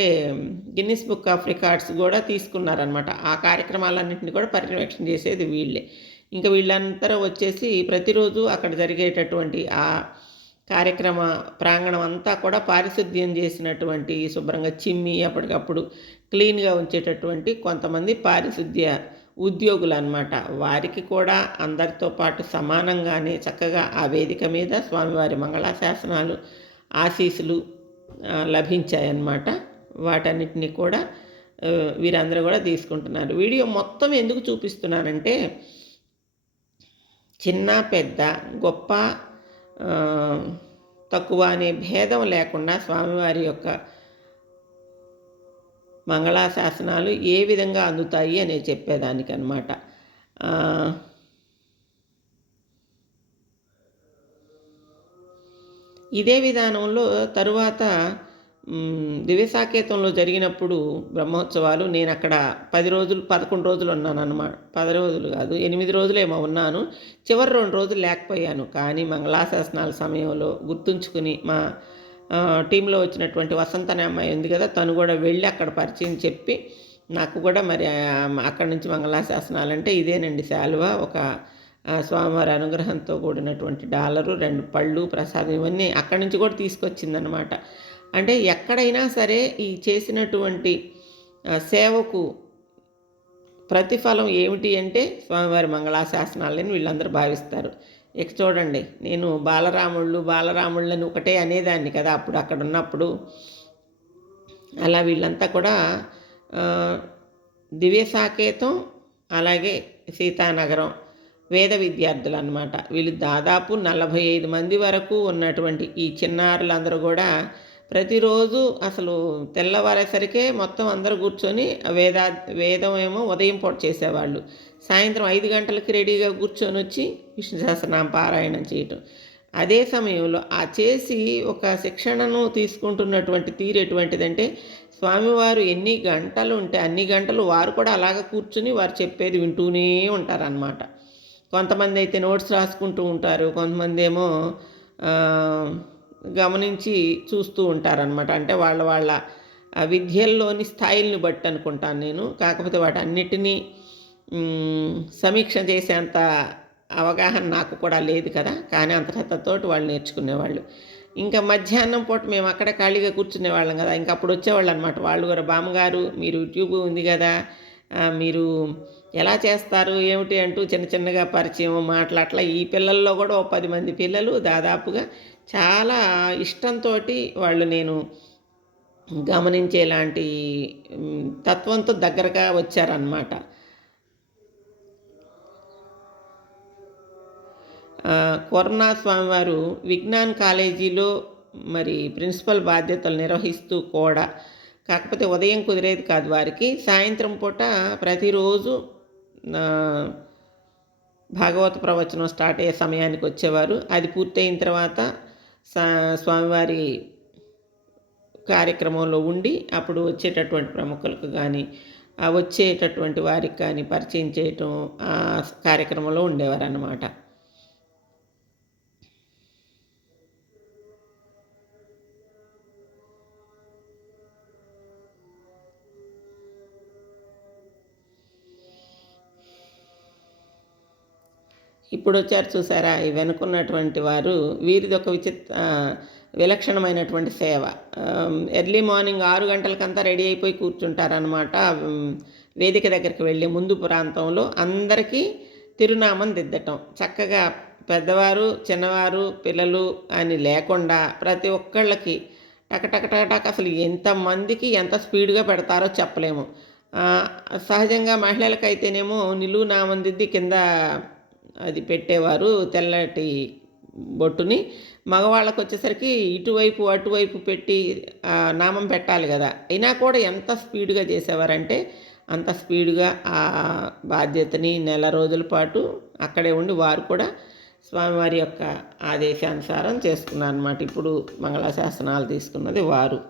గిన్నిస్ బుక్ ఆఫ్ రికార్డ్స్ కూడా తీసుకున్నారనమాట. ఆ కార్యక్రమాలన్నింటినీ కూడా పర్యవేక్షణ చేసేది వీళ్ళే. ఇంకా వీళ్ళందరూ వచ్చేసి ప్రతిరోజు అక్కడ జరిగేటటువంటి ఆ కార్యక్రమ ప్రాంగణం అంతా కూడా పారిశుద్ధ్యం చేసినటువంటి, శుభ్రంగా చిమ్మి అప్పటికప్పుడు క్లీన్గా ఉంచేటటువంటి కొంతమంది పారిశుద్ధ్య ఉద్యోగులు అనమాట. వారికి కూడా అందరితో పాటు సమానంగానే చక్కగా ఆ వేదిక మీద స్వామివారి మంగళాశాసనాలు, ఆశీస్సులు లభించాయన్నమాట. వాటన్నిటిని కూడా వీరందరూ కూడా తీసుకుంటున్నారు. వీడియో మొత్తం ఎందుకు చూపిస్తున్నానంటే, చిన్న పెద్ద గొప్ప తక్కువ అనే భేదం లేకుండా స్వామివారి యొక్క మంగళాశాసనాలు ఏ విధంగా అందుతాయి అనేది చెప్పేదానికనమాట. ఇదే విధానంలో తరువాత దివ్యసాకేతంలో జరిగినప్పుడు బ్రహ్మోత్సవాలు, నేను అక్కడ 11 రోజులు ఉన్నాను అన్నమాట. 10 రోజులు కాదు, 8 రోజులేమో ఉన్నాను. చివరి 2 రోజులు లేకపోయాను. కానీ మంగళాశాసనాల సమయంలో గుర్తుంచుకుని మా టీంలో వచ్చినటువంటి వసంత అనే అమ్మాయి ఉంది కదా, తను కూడా వెళ్ళి అక్కడ పరిచయం చెప్పి నాకు కూడా మరి అక్కడి నుంచి మంగళాశాసనాలు అంటే ఇదేనండి, శాలువ, ఒక స్వామివారి అనుగ్రహంతో కూడినటువంటి $1, 2 పళ్ళు, ప్రసాదం, ఇవన్నీ అక్కడి నుంచి కూడా తీసుకొచ్చిందనమాట. అంటే ఎక్కడైనా సరే ఈ చేసినటువంటి సేవకు ప్రతిఫలం ఏమిటి అంటే స్వామివారి మంగళాశాసనాలని వీళ్ళందరూ భావిస్తారు. ఇక చూడండి, నేను బాలరాముళ్ళని ఒకటే అనేదాన్ని కదా అప్పుడు అక్కడ ఉన్నప్పుడు. అలా వీళ్ళంతా కూడా దివ్య సాకేతం, అలాగే సీతానగరం వేద విద్యార్థులు అనమాట. వీళ్ళు దాదాపు 45 మంది వరకు ఉన్నటువంటి ఈ చిన్నారులందరూ కూడా ప్రతిరోజు అసలు తెల్లవారేసరికే మొత్తం అందరూ కూర్చొని వేదం ఏమో ఉదయం పూట చేసేవాళ్ళు. సాయంత్రం 5 గంటలకి రెడీగా కూర్చొని వచ్చి విష్ణు సహస్రనామ పారాయణం చేయటం. అదే సమయంలో ఆ చేసి ఒక శిక్షణను తీసుకుంటున్నటువంటి తీరు ఎటువంటిదంటే, స్వామివారు ఎన్ని గంటలు ఉంటే అన్ని గంటలు వారు కూడా అలాగ కూర్చుని వారు చెప్పేది వింటూనే ఉంటారనమాట. కొంతమంది అయితే నోట్స్ రాసుకుంటూ ఉంటారు, కొంతమంది ఏమో గమనించి చూస్తూ ఉంటారనమాట. అంటే వాళ్ళ వాళ్ళ విద్యల్లోని స్థాయిల్ని బట్టి అనుకుంటాను నేను. కాకపోతే వాటన్నిటినీ సమీక్ష చేసేంత అవగాహన నాకు కూడా లేదు కదా, కానీ అంత శ్రద్ధతోటి వాళ్ళు నేర్చుకునేవాళ్ళు. ఇంకా మధ్యాహ్నం పూట మేము అక్కడ ఖాళీగా కూర్చునేవాళ్ళం కదా, ఇంకా అప్పుడు వచ్చేవాళ్ళు అనమాట. వాళ్ళు కూడా, బామ్మగారు మీరు యూట్యూబ్ ఉంది కదా, మీరు ఎలా చేస్తారు ఏమిటి అంటూ చిన్న చిన్నగా పరిచయం మాటలు అట్లా. ఈ పిల్లల్లో కూడా ఓ 10 మంది పిల్లలు దాదాపుగా చాలా ఇష్టంతో వాళ్ళు నేను గమనించేలాంటి తత్వంతో దగ్గరగా వచ్చారన్నమాట. కొరనా స్వామివారు విజ్ఞాన్ కాలేజీలో మరి ప్రిన్సిపల్ బాధ్యతలు నిర్వహిస్తూ కూడా, కాకపోతే ఉదయం కుదిరేది కాదు వారికి, సాయంత్రం పూట ప్రతిరోజు భాగవత ప్రవచనం స్టార్ట్ అయ్యే సమయానికి వచ్చేవారు. అది పూర్తయిన తర్వాత స్వామివారి కార్యక్రమంలో ఉండి అప్పుడు వచ్చేటటువంటి ప్రముఖులకు కానీ వచ్చేటటువంటి వారికి కానీ పరిచయం చేయటం ఆ కార్యక్రమంలో ఉండేవారు అన్నమాట. ఇప్పుడు వచ్చారు చూసారా ఈ వెనుకున్నటువంటి వారు, వీరిది ఒక విలక్షణమైనటువంటి సేవ. ఎర్లీ మార్నింగ్ 6 గంటలకంతా రెడీ అయిపోయి కూర్చుంటారనమాట. వేదిక దగ్గరికి వెళ్ళి ముందు ప్రాంతంలో అందరికీ తిరునామం దిద్దటం, చక్కగా పెద్దవారు చిన్నవారు పిల్లలు అని లేకుండా ప్రతి ఒక్కళ్ళకి టక అసలు ఎంతమందికి ఎంత స్పీడ్గా పెడతారో చెప్పలేము. సహజంగా మహిళలకైతేనేమో నిలువు నామం దిద్ది కింద అది పెట్టేవారు తెల్లటి బొట్టుని. మగవాళ్ళకు వచ్చేసరికి ఇటువైపు అటువైపు పెట్టి నామం పెట్టాలి కదా, అయినా కూడా ఎంత స్పీడ్గా చేసేవారంటే అంత స్పీడ్గా ఆ బాధ్యతని నెల రోజుల పాటు అక్కడే ఉండి వారు కూడా స్వామివారి యొక్క ఆదేశానుసారం చేసుకున్నారు అన్నమాట. ఇప్పుడు మంగళాశాసనాలు తీసుకున్నది వారు.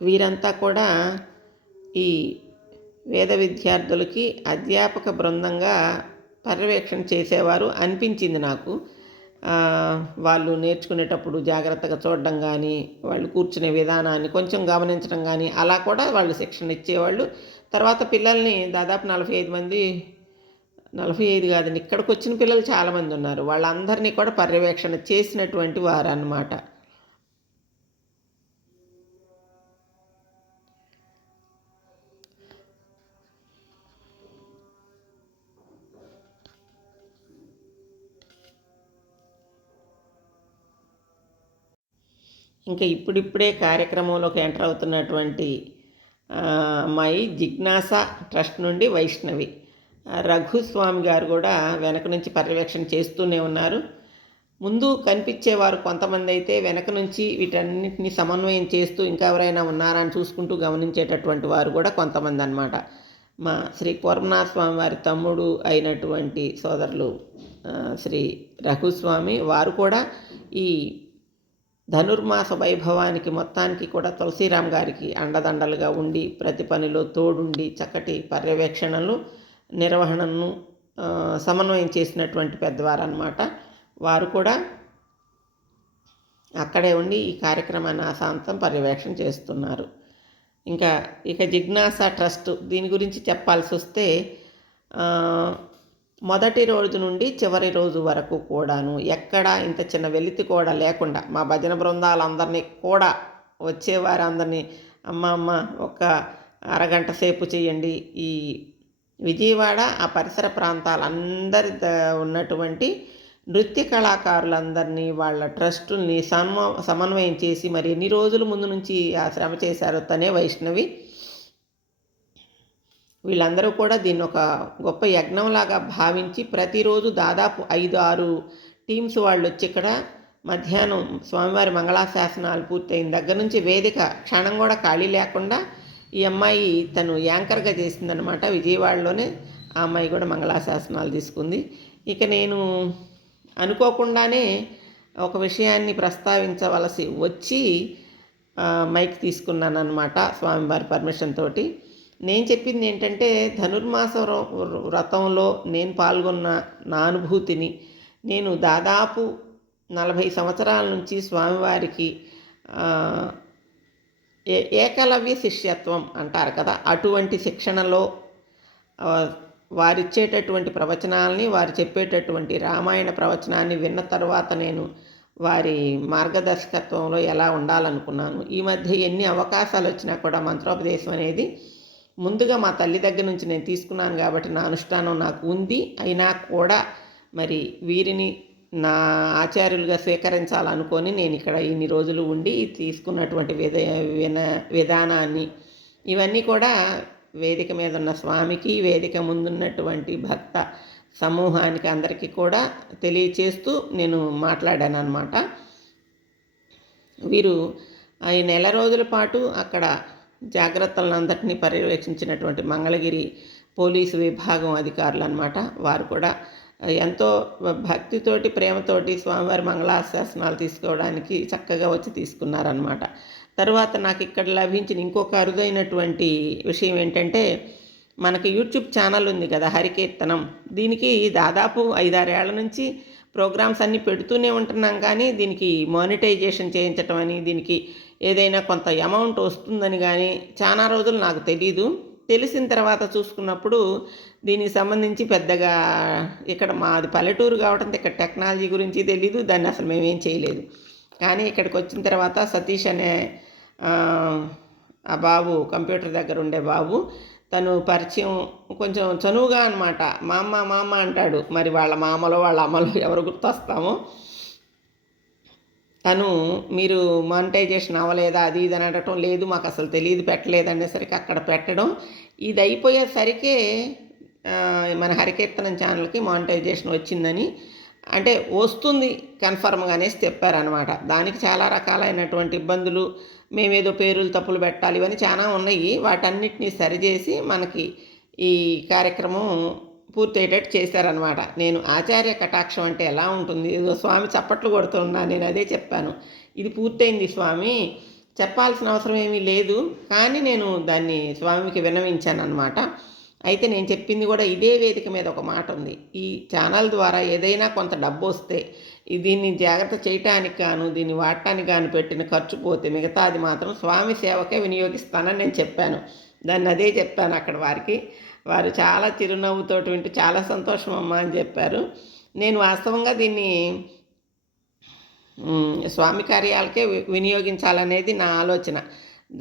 వీరంతా కూడా ఈ వేద విద్యార్థులకి అధ్యాపక బృందంగా పర్యవేక్షణ చేసేవారు అనిపించింది నాకు. వాళ్ళు నేర్చుకునేటప్పుడు జాగ్రత్తగా చూడడం కానీ, వాళ్ళు కూర్చునే విధానాన్ని కొంచెం గమనించడం కానీ, అలా కూడా వాళ్ళు శిక్షణ ఇచ్చేవాళ్ళు. తర్వాత పిల్లల్ని దాదాపు 45 మంది, 45 కాదండి, ఇక్కడికి వచ్చిన పిల్లలు చాలామంది ఉన్నారు. వాళ్ళందరినీ కూడా పర్యవేక్షణ చేసినటువంటి వారు అన్నమాట. ఇంకా ఇప్పుడిప్పుడే కార్యక్రమంలోకి ఎంటర్ అవుతున్నటువంటి అమ్మాయి జిజ్ఞాస ట్రస్ట్ నుండి వైష్ణవి. రఘుస్వామి గారు కూడా వెనక నుంచి పర్యవేక్షణ చేస్తూనే ఉన్నారు. ముందు కనిపించేవారు కొంతమంది అయితే వెనక నుంచి వీటన్నిటిని సమన్వయం చేస్తూ ఇంకా ఎవరైనా ఉన్నారా అని చూసుకుంటూ గమనించేటటువంటి వారు కూడా కొంతమంది అన్నమాట. మా శ్రీ కోరమనాథ స్వామి వారి తమ్ముడు అయినటువంటి సోదరులు శ్రీ రఘుస్వామి వారు కూడా ఈ ధనుర్మాస వైభవానికి మొత్తానికి కూడా తులసిరామ్ గారికి అండదండలుగా ఉండి ప్రతి పనిలో తోడుండి చక్కటి పర్యవేక్షణలు నిర్వహణను సమన్వయం చేసినటువంటి పెద్దవారు అన్నమాట. వారు కూడా అక్కడే ఉండి ఈ కార్యక్రమాన్ని ఆశాంతం పర్యవేక్షణ చేస్తున్నారు. ఇక జిజ్ఞాస ట్రస్ట్ దీని గురించి చెప్పాల్సి వస్తే మొదటి రోజు నుండి చివరి రోజు వరకు కూడాను ఎక్కడ ఇంత చిన్న వెలితి కూడా లేకుండా మా భజన బృందాలందరినీ కూడా వచ్చేవారందరినీ అమ్మ ఒక అరగంట సేపు చేయండి. ఈ విజయవాడ ఆ పరిసర ప్రాంతాలందరి ఉన్నటువంటి నృత్య కళాకారులందరినీ వాళ్ళ ట్రస్టుల్ని సమన్వయం చేసి మరి ఎన్ని రోజుల ముందు నుంచి ఆ శ్రమ చేశారో తనే వైష్ణవి. వీళ్ళందరూ కూడా దీన్ని ఒక గొప్ప యజ్ఞంలాగా భావించి ప్రతిరోజు దాదాపు 5-6 టీమ్స్ వాళ్ళు వచ్చి ఇక్కడ మధ్యాహ్నం స్వామివారి మంగళాశాసనాలు పూర్తయిన దగ్గర నుంచి వేదిక క్షణం కూడా ఖాళీ లేకుండా ఈ అమ్మాయి తను యాంకర్గా చేసిందనమాట. విజయవాడలోనే ఆ అమ్మాయి కూడా మంగళాశాసనాలు తీసుకుంది. ఇక నేను అనుకోకుండానే ఒక విషయాన్ని ప్రస్తావించవలసి వచ్చి మైక్ తీసుకున్నాను అనమాట స్వామివారి పర్మిషన్ తోటి. నేను చెప్పింది ఏంటంటే ధనుర్మాస వ్రతంలో నేను పాల్గొన్న నా అనుభూతిని, నేను దాదాపు 40 సంవత్సరాల నుంచి స్వామివారికి ఏకలవ్య శిష్యత్వం అంటారు కదా, అటువంటి శిక్షణలో వారిచ్చేటటువంటి ప్రవచనాలని, వారు చెప్పేటటువంటి రామాయణ ప్రవచనాన్ని విన్న తర్వాత నేను వారి మార్గదర్శకత్వంలో ఎలా ఉండాలనుకున్నాను. ఈ మధ్య ఎన్ని అవకాశాలు వచ్చినా కూడా మంత్రోపదేశం అనేది ముందుగా మా తల్లి దగ్గర నుంచి నేను తీసుకున్నాను కాబట్టి నా అనుష్ఠానం నాకు ఉంది. అయినా కూడా మరి వీరిని నా ఆచార్యులుగా స్వీకరించాలనుకొని నేను ఇక్కడ ఇన్ని రోజులు ఉండి తీసుకున్నటువంటి విధానాన్ని ఇవన్నీ కూడా వేదిక మీద ఉన్న స్వామికి, వేదిక ముందున్నటువంటి భక్త సమూహానికి అందరికీ కూడా తెలియచేస్తూ నేను మాట్లాడాను అన్నమాట. వీరు ఈ నెల రోజుల పాటు అక్కడ జాగ్రత్తలందరినీ పర్యవేక్షించినటువంటి మంగళగిరి పోలీసు విభాగం అధికారులు అన్నమాట. వారు కూడా ఎంతో భక్తితోటి, ప్రేమతోటి స్వామివారి మంగళాశాసనాలు తీసుకోవడానికి చక్కగా వచ్చి తీసుకున్నారనమాట. తర్వాత నాకు ఇక్కడ లభించిన ఇంకొక అరుదైనటువంటి విషయం ఏంటంటే, మనకి యూట్యూబ్ ఛానల్ ఉంది కదా హరికీర్తనం. దీనికి దాదాపు 5-6 ఏళ్ల నుంచి ప్రోగ్రామ్స్ అన్నీ పెడుతూనే ఉంటున్నాం, కానీ దీనికి మానిటైజేషన్ చేయించటం అని, దీనికి ఏదైనా కొంత అమౌంట్ వస్తుందని కానీ చాలా రోజులు నాకు తెలీదు. తెలిసిన తర్వాత చూసుకున్నప్పుడు దీనికి సంబంధించి పెద్దగా ఇక్కడ మాది పల్లెటూరు కావడంతో ఇక్కడ టెక్నాలజీ గురించి తెలీదు, దాన్ని అసలు మేమేం చేయలేదు. కానీ ఇక్కడికి వచ్చిన తర్వాత సతీష్ అనే ఆ బాబు, కంప్యూటర్ దగ్గర ఉండే బాబు, తను పరిచయం కొంచెం చనువుగా అనమాట. మా అమ్మ అంటాడు. మరి వాళ్ళ మామలో వాళ్ళ అమ్మలో ఎవరు గుర్తొస్తామో, తను మీరు మానిటైజేషన్ అవ్వలేదా అది ఇది అని అనటం, లేదు మాకు అసలు తెలియదు, పెట్టలేదు అనేసరికి అక్కడ పెట్టడం. ఇది అయిపోయేసరికే మన హరికీర్తనం ఛానల్కి మానిటైజేషన్ వచ్చిందని, అంటే వస్తుంది కన్ఫర్మ్గా అనేసి చెప్పారనమాట. దానికి చాలా రకాలైనటువంటి ఇబ్బందులు, మేమేదో పేర్లు తప్పులు పెట్టాలి, ఇవన్నీ చాలా ఉన్నాయి. వాటన్నిటినీ సరిచేసి మనకి ఈ కార్యక్రమం పూర్తయ్యేటట్టు చేశారనమాట. నేను ఆచార్య కటాక్షం అంటే ఎలా ఉంటుంది, ఏదో స్వామి చప్పట్లు కొడుతున్నా, నేను అదే చెప్పాను. ఇది పూర్తయింది స్వామి, చెప్పాల్సిన అవసరం ఏమీ లేదు, కానీ నేను దాన్ని స్వామికి విన్నవించాను అనమాట. అయితే నేను చెప్పింది కూడా ఇదే వేదిక మీద ఒక మాట ఉంది. ఈ ఛానల్ ద్వారా ఏదైనా కొంత డబ్బు వస్తే దీన్ని జాగ్రత్త చేయటానికి గాను, దీన్ని వాడటానికి గాను పెట్టిన ఖర్చు పోతే మిగతాది మాత్రం స్వామి సేవకే వినియోగిస్తానని నేను చెప్పాను. దాన్ని అదే చెప్పాను అక్కడ వారికి. వారు చాలా చిరునవ్వుతో వింటూ చాలా సంతోషం అమ్మా అని చెప్పారు. నేను వాస్తవంగా దీన్ని స్వామి కార్యాలకే వినియోగించాలనేది నా ఆలోచన.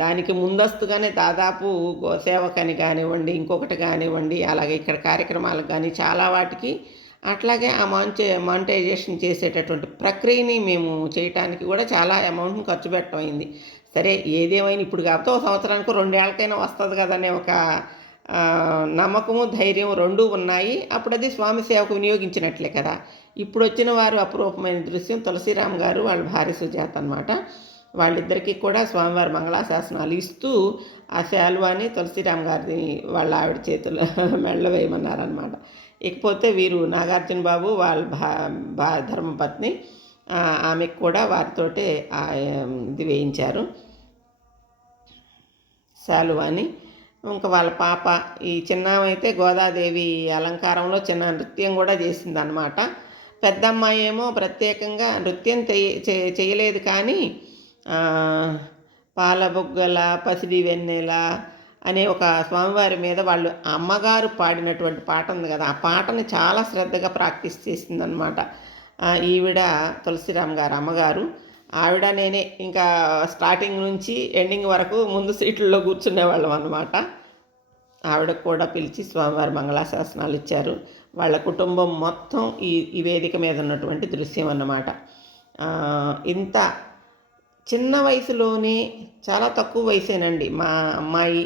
దానికి ముందస్తుగానే దాదాపు గోసేవకని కానివ్వండి, ఇంకొకటి కానివ్వండి, అలాగే ఇక్కడ కార్యక్రమాలకు కానీ చాలా వాటికి, అట్లాగే ఆ మానిటైజేషన్ చేసేటటువంటి ప్రక్రియని మేము చేయటానికి కూడా చాలా అమౌంట్ని ఖర్చు పెట్టమైంది. సరే ఏదేమైనా ఇప్పుడు కాకపోతే ఒక సంవత్సరానికి 2 ఏళ్ళకైనా వస్తుంది కదనే ఒక నమ్మకము, ధైర్యం రెండూ ఉన్నాయి. అప్పుడు అది స్వామి సేవకు వినియోగించినట్లే కదా. ఇప్పుడు వచ్చిన వారు అపురూపమైన దృశ్యం తులసిరామ్ గారు, వాళ్ళ భార్య సుజాత అనమాట. వాళ్ళిద్దరికీ కూడా స్వామివారి మంగళాశాసనాలు ఇస్తూ ఆ శాలువాని తులసిరామ్ గారిని వాళ్ళ ఆవిడ చేతులు మెళ్ళ వేయమన్నారనమాట. ఇకపోతే వీరు నాగార్జున బాబు వాళ్ళ ధర్మపత్ని, ఆమెకు కూడా వారితోటే ఇది వేయించారు శాలువాని. ఇంకా వాళ్ళ పాప, ఈ చిన్నమైతే గోదాదేవి అలంకారంలో చిన్న నృత్యం కూడా చేసిందనమాట. పెద్దమ్మాయి ఏమో ప్రత్యేకంగా నృత్యం చేయలేదు, కానీ పాలబుగ్గల పసిడి వెన్నెల అనే ఒక స్వామివారి మీద వాళ్ళు అమ్మగారు పాడినటువంటి పాట ఉంది కదా, ఆ పాటని చాలా శ్రద్ధగా ప్రాక్టీస్ చేసిందనమాట. ఈవిడ తులసిరామ్ గారు అమ్మగారు. ఆవిడ నేనే ఇంకా స్టార్టింగ్ నుంచి ఎండింగ్ వరకు ముందు సీట్లలో కూర్చునేవాళ్ళం అనమాట. ఆవిడకు కూడా పిలిచి స్వామివారి మంగళాశాసనాలు ఇచ్చారు. వాళ్ళ కుటుంబం మొత్తం ఈ వేదిక మీద ఉన్నటువంటి దృశ్యం అన్నమాట. ఇంత చిన్న వయసులోనే, చాలా తక్కువ వయసేనండి, మా అమ్మాయి,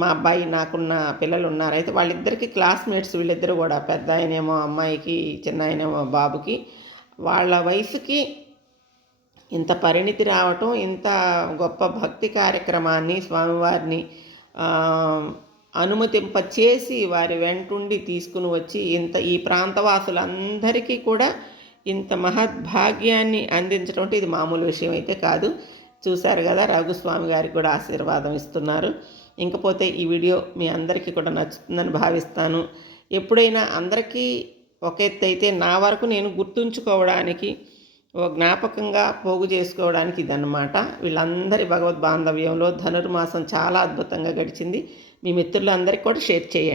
మా అబ్బాయి, నాకున్న పిల్లలు ఉన్నారు. అయితే వాళ్ళిద్దరికీ క్లాస్మేట్స్ వీళ్ళిద్దరూ కూడా. పెద్ద ఆయనేమో అమ్మాయికి, చిన్న ఆయనేమో బాబుకి. వాళ్ళ వయసుకి ఇంత పరిణితి రావటం, ఇంత గొప్ప భక్తి కార్యక్రమాన్ని స్వామివారిని అనుమతింపచేసి వారి వెంటుండి తీసుకుని వచ్చి ఈ ప్రాంతవాసులందరికీ కూడా ఇంత మహద్భాగ్యాన్ని అందించడం అంటే ఇది మామూలు విషయం అయితే కాదు. చూశారు కదా, రఘుస్వామి గారికి కూడా ఆశీర్వాదం ఇస్తున్నారు. ఇంకపోతే ఈ వీడియో మీ అందరికీ కూడా నచ్చుతుందని భావిస్తాను. ఎప్పుడైనా అందరికీ ఒక ఎత్తు అయితే, నా వరకు నేను గుర్తుంచుకోవడానికి, ఓ జ్ఞాపకంగా పోగు చేసుకోవడానికి ఇదన్నమాట. వీళ్ళందరి భగవద్ బాంధవ్యంలో ధనుర్మాసం చాలా అద్భుతంగా గడిచింది. మీ మిత్రులందరికీ కూడా షేర్ చేయండి.